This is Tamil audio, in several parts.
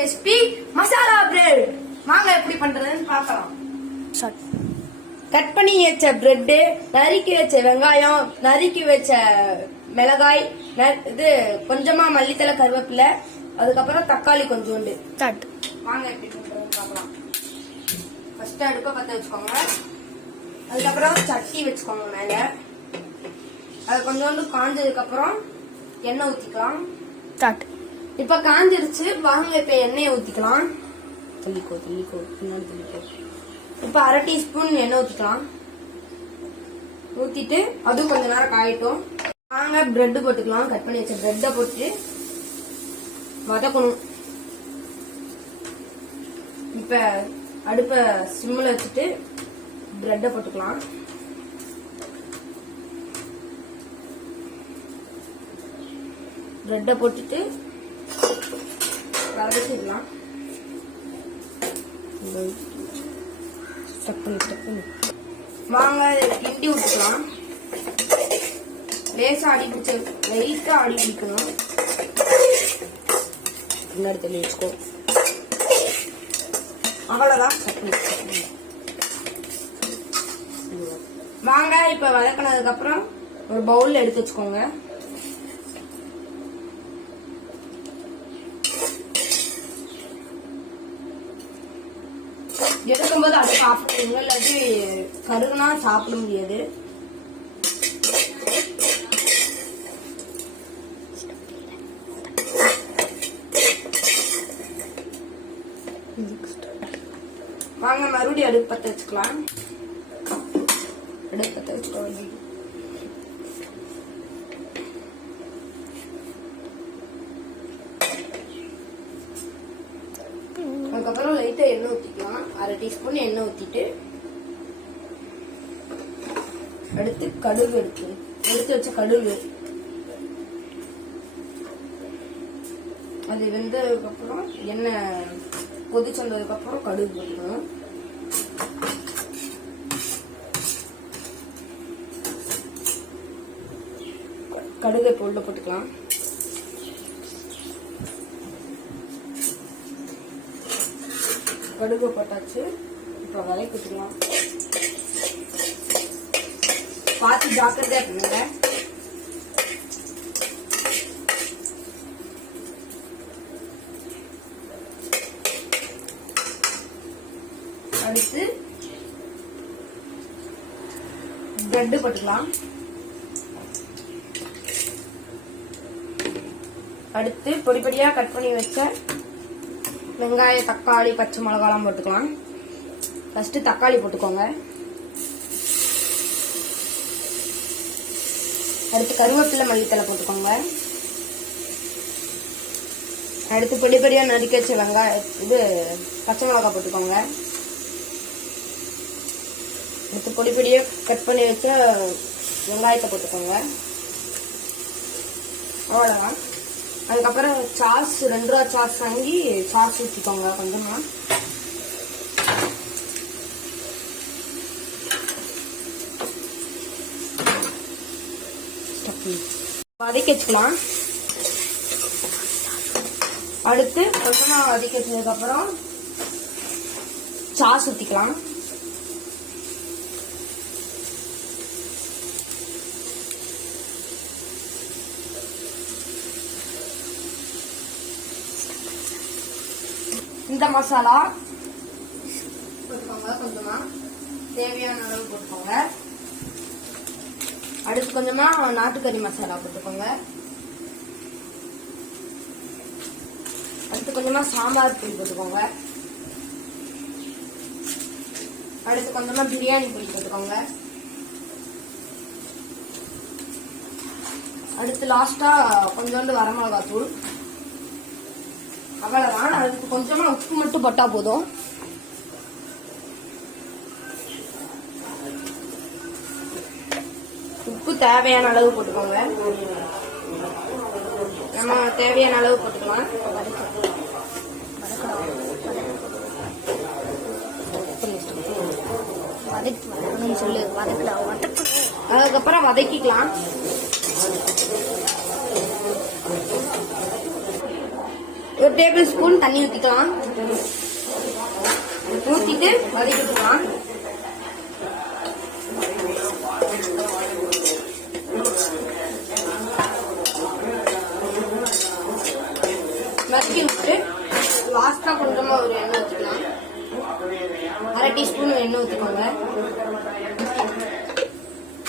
Recipe masala bread. வாங்க எப்படி பண்றதுன்னு பார்க்கலாம். கட் பண்ணி வச்ச பிரெட், நறுக்கி வச்ச வெங்காயம், நறுக்கி வச்ச மிளகாய், இது கொஞ்சமா மல்லித்தலை, கருவேப்பிலை, அதுக்கப்புறம் தக்காளி கொஞ்சோண்டு. வாங்க எப்படி பண்றதுன்னு பார்க்கலாம். ஃபர்ஸ்ட் அடுப்பை பத்த வச்சுக்கோங்க. அதுக்கப்புறம் சட்டி வச்சுக்கோங்க மேல. அது கொஞ்சோண்டு காஞ்சதுக்கு அப்புறம் எண்ணெய் ஊத்திக்கலாம். இப்ப காஞ்சிருச்சு. வாங்க இப்ப எண்ணெயை ஊத்திக்கலாம். துள்ளிக்கோ பின்னாடி துள்ளிக்கோ. இப்ப அரை டீஸ்பூன் எண்ணெய் ஊத்திக்கலாம். ஊத்திட்டு அதுவும் கொஞ்ச நேரம் காயட்டும். வாங்க பிரெட் போட்டுக்கலாம். கட் பண்ணி வச்ச பிரெட்டை போட்டு வதக்கணும். இப்ப அடுப்ப சிம்ல வச்சுட்டு பிரெட்டை போட்டுக்கலாம். பிரெட்டை போட்டுட்டு வதக்கிடலாம். வாங்க கிண்டி விட்டுக்கலாம். லேசா அடி பிடிச்ச லைட்டா அடி பிடிக்கணும். பின்னாடி தள்ளி வச்சுக்கோ. அவ்வளவுதான். வாங்க இப்ப வதக்கினதுக்கு அப்புறம் ஒரு பவுல்ல எடுத்து வச்சுக்கோங்க. எடுக்கும்போது அதை சாப்பிடுங்க, இல்லாட்டி கருகுனா சாப்பிட முடியாது. வாங்க மறுபடியும் அடுப்பு பத்த வச்சுக்கலாம். அடுப்பு பத்த வச்சுக்கோங்க. அதுக்கப்புறம் லைட்டா எண்ணெய் ஊத்திக்கலாம். அரை டீஸ்பூன் எண்ணெய் ஊத்திட்டு அடுத்து கடுகு எடுத்து வச்ச கடுகு அது வெந்ததுக்கு அப்புறம் எண்ணெய் கொதிச்சு வந்ததுக்கு அப்புறம் கடுகு போட்டுக்கணும். கடுகை உள்ள போட்டுக்கலாம். கடுகு போட்டாச்சு. இப்ப வதக்கிக்கலாம். பார்த்து ஜாக்கிரதையா பண்ணுங்க. அடுத்து பிரெட் போட்டுக்கலாம். அடுத்து பொடி பொடியா கட் பண்ணி வச்ச வெங்காயம், தக்காளி, பச்சை மிளகாலாம் போட்டுக்கலாம். ஃபர்ஸ்ட் தக்காளி போட்டுக்கோங்க. அடுத்து கருவேப்பிலை, மல்லித்தலை போட்டுக்கோங்க. அடுத்து பொடி பொடியா நறுக்கி வச்ச வெங்காயம், இது பச்சை மிளகாய் போட்டுக்கோங்க. அடுத்து பொடி பொடியா கட் பண்ணி வச்ச வெங்காயத்தை போட்டுக்கோங்க. அவ்வளவுதான். அதுக்கப்புறம் சாஸ் 2 ரூபா சாஸ் வாங்கி சாஸ் ஊற்றிக்கோங்க கொஞ்சமா. வதக்கி வச்சுக்கலாம். அடுத்து கொஞ்சமா வதக்கி வச்சதுக்கு அப்புறம் சாஸ் ஊற்றிக்கலாம். இந்த மசாலா போட்டுக்கோங்க. கொஞ்சமா தேவையான அளவு போட்டுக்கோங்க. அடுத்து கொஞ்சமா நாட்டுக்கறி மசாலா போட்டுக்கோங்க. அடுத்து கொஞ்சமா சாம்பார் பொடி போட்டுக்கோங்க. அடுத்து கொஞ்சமா பிரியாணி பொடி போட்டுக்கோங்க. அடுத்து லாஸ்டா கொஞ்சோண்டு வரமிளகாய் தூள். அவ்வளவுதான். அதுக்கு கொஞ்சமா உப்பு மட்டும் போட்டா போதும். உப்பு தேவையான அளவு போட்டுக்கோங்க. நம்ம தேவையான அளவு போட்டுக்கலாம். அதுக்கப்புறம் வதக்கிக்கலாம். 1 டேபிள் ஸ்பூன் தண்ணி ஊத்திக்கலாம். ஊத்திட்டு வதக்கிக்கலாம். வதக்கி விட்டு லாஸ்டா கொஞ்சமா ஒரு எண்ணெய் ஊத்திக்கலாம். 1/2 டீஸ்பூன் எண்ணெய் ஊத்திக்கோங்க.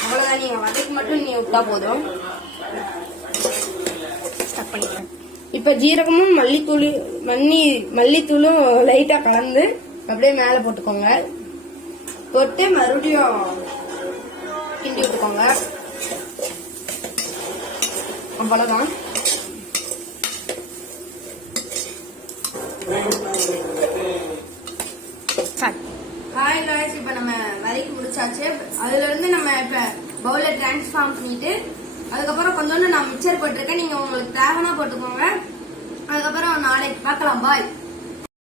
அவ்வளவுதான், நீங்க வதக்கி மட்டும் நீங்க விட்டா போதும். ஸ்டார்ட் பண்ணிக்கலாம். இப்ப ஜீரகமும் மல்லித்தூளும் லைட்டா கலந்து அப்படியே மேல போட்டுக்கோங்க. போட்டு மறுபடியும் கிண்டி விட்டுக்கோங்க. அவ்வளவுதான். ஹாய் காய்ஸ், இப்ப நம்ம வதக்கி முடிச்சாச்சு. அதுல இருந்து நம்ம இப்ப பவுல்ல டிரான்ஸ்ஃபார்ம் பண்ணிட்டு அதுக்கப்புறம் கொஞ்சோண்டு நான் மிக்சர் போட்டிருக்கேன். நீங்க உங்களுக்கு தேவைன்னா போட்டுக்கோங்க. அதுக்கப்புறம் நாளைக்கு பார்க்கலாம். பாய்.